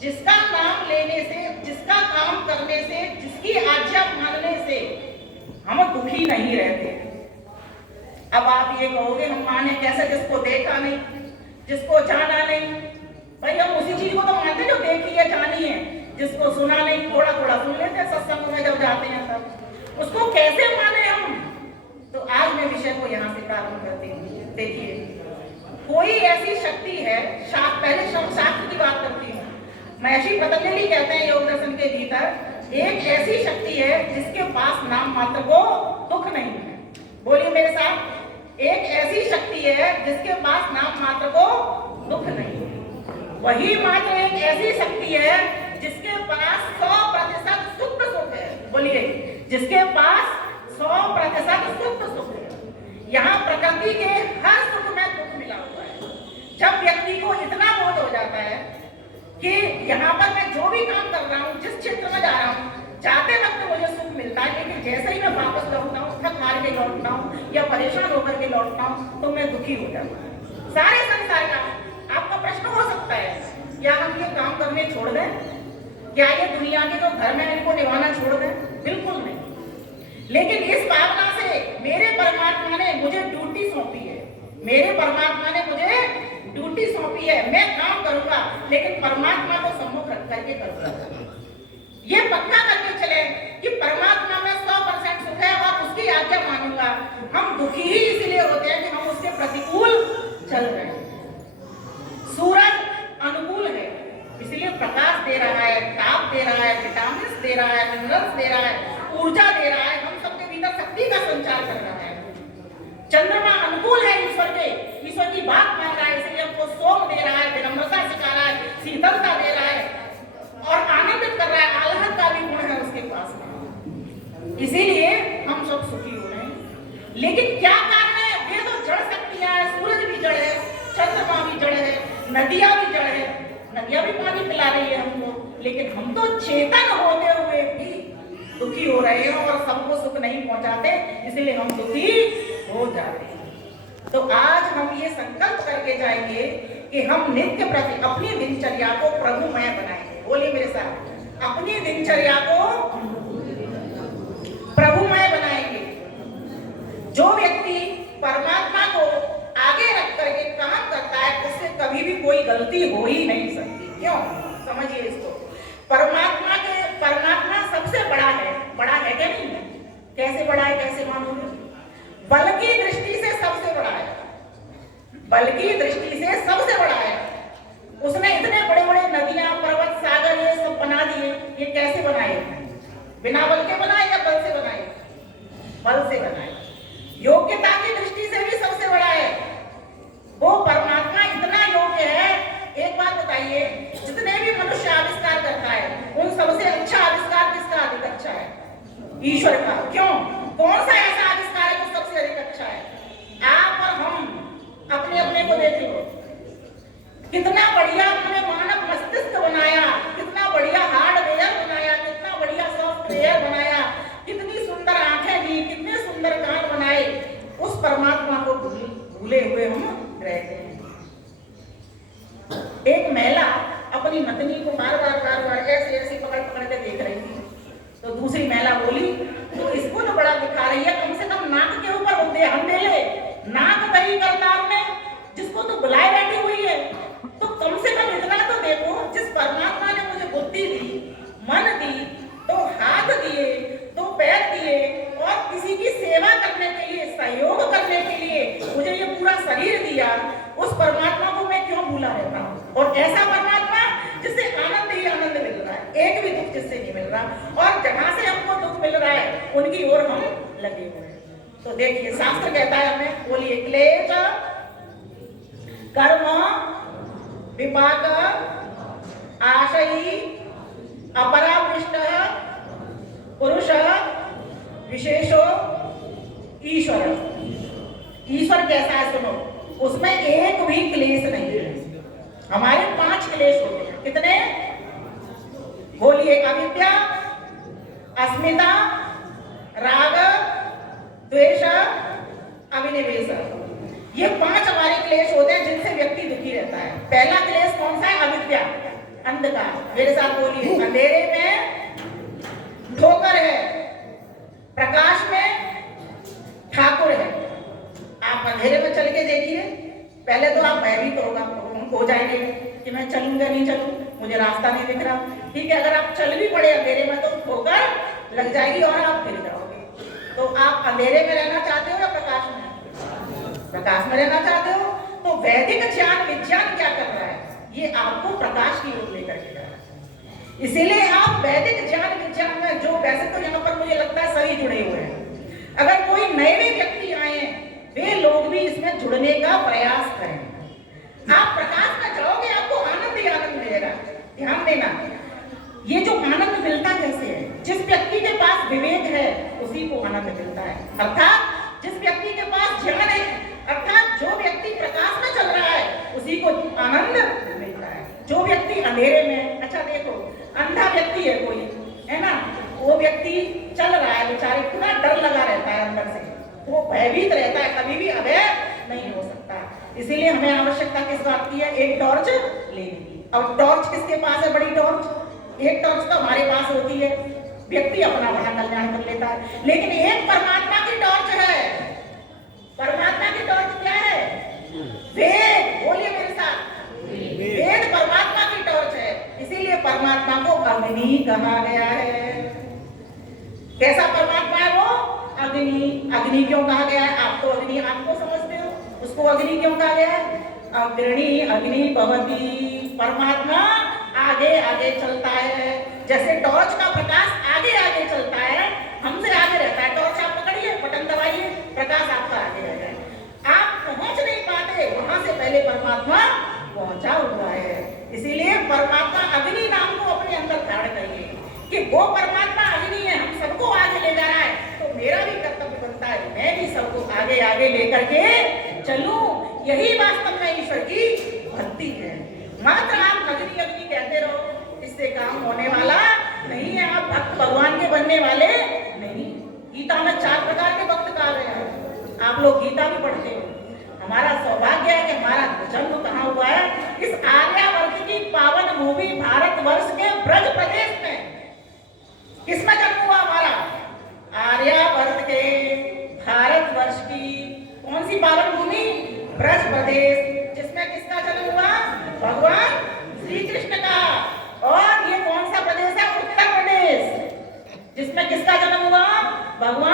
जिसका नाम लेने से, जिसका काम करने से, जिसकी आज्ञा मानने से हम दुखी नहीं रहते। अब आप ये कहोगे हम माने कैसे, जिसको देखा नहीं, जिसको जाना नहीं। भाई हम उसी चीज को तो मानते जो देखी है, जानी है। जिसको सुना नहीं, थोड़ा थोड़ा सुन लेते हैं सत्संग में जब जाते हैं तब, उसको कैसे माने हम? तो आज मैं विषय को यहाँ से प्रारंभ करती हूँ। देखिए, कोई ऐसी शक्ति है, पहले शास्त्र की बात करती हूँ। महर्षि पतंजलि कहते हैं योग दर्शन के भीतर, एक ऐसी शक्ति है जिसके पास नाम मात्र को दुख नहीं है। बोलिए मेरे साथ, एक ऐसी शक्ति है जिसके पास नाम मात्र को दुख नहीं है। वही मात्र एक ऐसी शक्ति है जिसके पास 100% शुद्ध सुख है। बोलिए, जिसके पास 100% शुद्ध सुख है। यहाँ प्रकृति के हर सुख में दुख मिला हुआ है। जब व्यक्ति को इतना बोध हो जाता है कि यहाँ पर मैं जो भी काम कर रहा हूँ, जिस क्षेत्र में जा रहा हूँ, जाते वक्त मुझे सुख मिलता है, लेकिन जैसे ही मैं वापस लौटता हूँ, थक हार के लौटता हूँ या परेशान होकर के लौटता हूँ, तो मैं दुखी हो जाता हूँ। सारे संसार का आपका प्रश्न हो सकता है, क्या हम ये काम करने छोड़ दें? क्या ये दुनिया के जो धर्म है इनको निभाना छोड़ दें? बिल्कुल नहीं। लेकिन इस भावना से मेरे परमात्मा ने मुझे ड्यूटी सौंपी है। मेरे परमात्मा ने मुझे ड्यूटी सौंपी है। मैं काम करूंगा, लेकिन परमात्मा को सम्मुख रख करके करूंगा। ये पक्का करके चले कि परमात्मा में 100% सुख है और उसकी आज्ञा मानूंगा। हम दुखी ही इसलिए होते हैं कि हम उसके प्रतिकूल चल रहे हैं। सूरज अनुकूल है, इसलिए प्रकाश दे रहा है, ताप दे रहा है, विटामिन दे रहा है, मिनरल्स दे रहा है, ऊर्जा दे रहा है, हम सबके भीतर शक्ति का संचार कर रहा है। चंद्रमा अनुकूल है ईश्वर की बात मान रहा है, इसलिए हमको सोम दे रहा है, विनम्रता सिखा रहा है, शीतलता दे रहा है और आनंदित कर रहा है। आह्लाद का भी गुण है उसके पास में, इसीलिए हम सब सुखी हो रहे हैं। लेकिन क्या कारण है? ये तो जड़ शक्तियां है, सूरज भी जड़ है, चंद्रमा भी जड़ है, नदियां भी जड़ है, नदियां भी पानी पिला रही है हमको, लेकिन हम तो चेतन होते हुए भी दुखी हो रहे हैं और सबको सुख नहीं पहुंचाते, इसलिए हम दुखी हो जाते हैं। तो आज हम ये संकल्प करके जाएंगे कि हम नित्य प्रति अपनी दिनचर्या को प्रभुमय बनाएंगे। बोलिए मेरे साथ, अपनी दिनचर्या को प्रभुमय बनाएंगे। जो व्यक्ति परमात्मा को आगे रख करके काम करता है, उससे कभी भी कोई गलती हो ही नहीं सकती। क्यों? समझिए इसको। परमात्मा सबसे बड़ा है। बड़ा है क्या नहीं है? कैसे बड़ा है, कैसे मालूम? बल की दृष्टि से सबसे बड़ा है। बल की दृष्टि से सबसे बड़ा है। उसने इतने बड़े बड़े नदियां, पर्वत, सागर ये सब बना दिए। ये कैसे बनाए? बिना बल के बनाए या बल से बनाए? बल से बनाए। योग्यता की दृष्टि से भी सबसे बड़ा है। वो परमात्मा इतना योग्य है। एक बात बताइए, जितने भी मनुष्य आविष्कार करता है, उन सबसे अच्छा आविष्कार किसका अधिक अच्छा है? ईश्वर का। क्यों? कौन सा ऐसा आविष्कार है जो सबसे अधिक अच्छा है? आप और हम अपने अपने को देख लो, कितना बढ़िया हमने मानव मस्तिष्क बनाया, कितना बढ़िया हार्डवेयर बनाया, कितना बढ़िया सॉफ्टवेयर बनाया, कितनी सुंदर आंखें दी, कितने सुंदर कान बनाए। उस परमात्मा को भूले हुए हम रहते हैं। एक महिला अपनी नतनी को बार बार ऐसे ऐसे पकड़ पकड़ के देख रही थी, तो दूसरी महिला बोली, तो इसको तो बड़ा दिखा रही है, कम से कम नाक के ऊपर हम दे ले। नाक दही करतार में जिसको तो बुलाए बैठी हुई है, तो कम से कम इतना तो देखो, जिस परमात्मा ने मुझे बुद्धि दी, मन दी, तो हाथ दिए, तो पैर दिए और किसी की सेवा करने के लिए, सहयोग करने के लिए मुझे ये पूरा शरीर दिया, उस परमात्मा को मैं क्यों भूला रहता हूँ? और ऐसा परमात्मा जिससे आनंद ही आनंद मिल रहा है, एक भी दुख जिससे नहीं मिल रहा, और जहां से हमको दुख मिल रहा है उनकी ओर हम लगे हुए हैं। तो देखिए, शास्त्र कहता है हमें, बोलिए, क्लेश कर्म विपाक आशई अपरामृष्ट पुरुष विशेषो ईश्वर। ईश्वर कैसा है सुनो, उसमें एक भी क्लेश नहीं है। हमारे 5 क्लेश होते हैं। कितने? बोलिए, अविद्या, अस्मिता, राग, द्वेष, अभिनिवेश। ये 5 हमारे क्लेश होते हैं जिनसे व्यक्ति दुखी रहता है। पहला क्लेश कौन सा है? अविद्या। अंधकार, मेरे साथ बोलिए, अंधेरे में ठोकर है, प्रकाश में ठाकुर है। आप अंधेरे में चल के देखिए, पहले तो आप भयभीत हो जाएंगे कि मैं चलूंगा नहीं चलूं, मुझे रास्ता नहीं दिख रहा। ठीक है, अगर आप चल भी पड़े अंधेरे में तो ठोकर लग जाएगी और आप गिर जाओगे। तो आप अंधेरे में रहना चाहते हो या प्रकाश में? प्रकाश में रहना चाहते हो। तो वैदिक ज्ञान विज्ञान क्या कर रहा है? ये आपको प्रकाश की ओर लेकर के जा रहा है। इसीलिए आप वैदिक ज्ञान विज्ञान में, जो वैसे तो यहाँ पर मुझे लगता है सभी जुड़े हुए हैं, अगर कोई नए व्यक्ति आए वे लोग भी इसमें जुड़ने का प्रयास करें। आप प्रकाश में जाओगे, आपको आनंद ही आनंद मिलेगा। ध्यान देना, ये जो आनंद मिलता कैसे है? जिस व्यक्ति के पास विवेक है उसी को आनंद मिलता है, अर्थात जिस व्यक्ति के पास ज्ञान है, अर्थात जो व्यक्ति प्रकाश में चल रहा है उसी को आनंद मिलता है। जो व्यक्ति अंधेरे में, अच्छा देखो, अंधा व्यक्ति है कोई, है ना, वो व्यक्ति चल रहा है, बेचारे पूरा डर लगा रहता है अंदर से, वो भयभीत रहता है, कभी भी अभय नहीं हो सकता। इसीलिए हमें आवश्यकता किस बात की है? एक टॉर्च लेने की। अब टॉर्च किसके पास है? बड़ी टॉर्च, एक टॉर्च तो हमारे पास होती है, व्यक्ति अपना अपना कल्याण कर लेता है, लेकिन एक परमात्मा की टॉर्च है। परमात्मा की टॉर्च क्या है? वेद। बोलिए मेरे साथ, वेद परमात्मा की टॉर्च है। इसीलिए परमात्मा को अग्नि कहा गया है। कैसा परमात्मा है वो? अग्नि। अग्नि क्यों कहा गया है? आप तो अग्नि आपको समझते हो, उसको अग्नि क्यों कहा गया है? अग्नि अग्नि भवति। परमात्मा आगे आगे चलता है, जैसे टॉर्च का प्रकाश आगे आगे चलता है, हमसे आगे रहता है। टॉर्च आप पकड़िए, बटन दबाइए, प्रकाश आपका आगे रह जाए। आप पहुंच नहीं पाते, वहां से पहले परमात्मा पहुंचा हुआ है। इसीलिए परमात्मा अग्नि नाम को अपने अंदर धारण करिए कि वो परमात्मा अग्नि है, हम सबको आगे ले जा रहा है, तो मेरा भी कर्तव्य बनता है, मैं भी सबको आगे आगे लेकर के चलूं। यही वास्तव में ईश्वर की भक्ति है। मात्र आप अग्नि अग्नि कहते रहो, इससे काम होने वाला नहीं है। आप भक्त भगवान के बनने वाले नहीं। गीता में 4 प्रकार के भक्त कहा गया है, आप लोग गीता भी पढ़ते हो। हमारा सौभाग्य है कि हमारा जन्म कहाँ हुआ है? इस आर्यावर्त की पावन भूमि भारतवर्ष के ब्रज प्रदेश में। किसमें जन्म हुआ हमारा? आर्यावर्त के भारतवर्ष की कौन सी पावन भूमि? ब्रज प्रदेश, जिसमें किसका जन्म हुआ? भगवान श्री कृष्ण का। और ये कौन सा प्रदेश है? उत्तर प्रदेश, जिसमें किसका जन्म हुआ? भगवान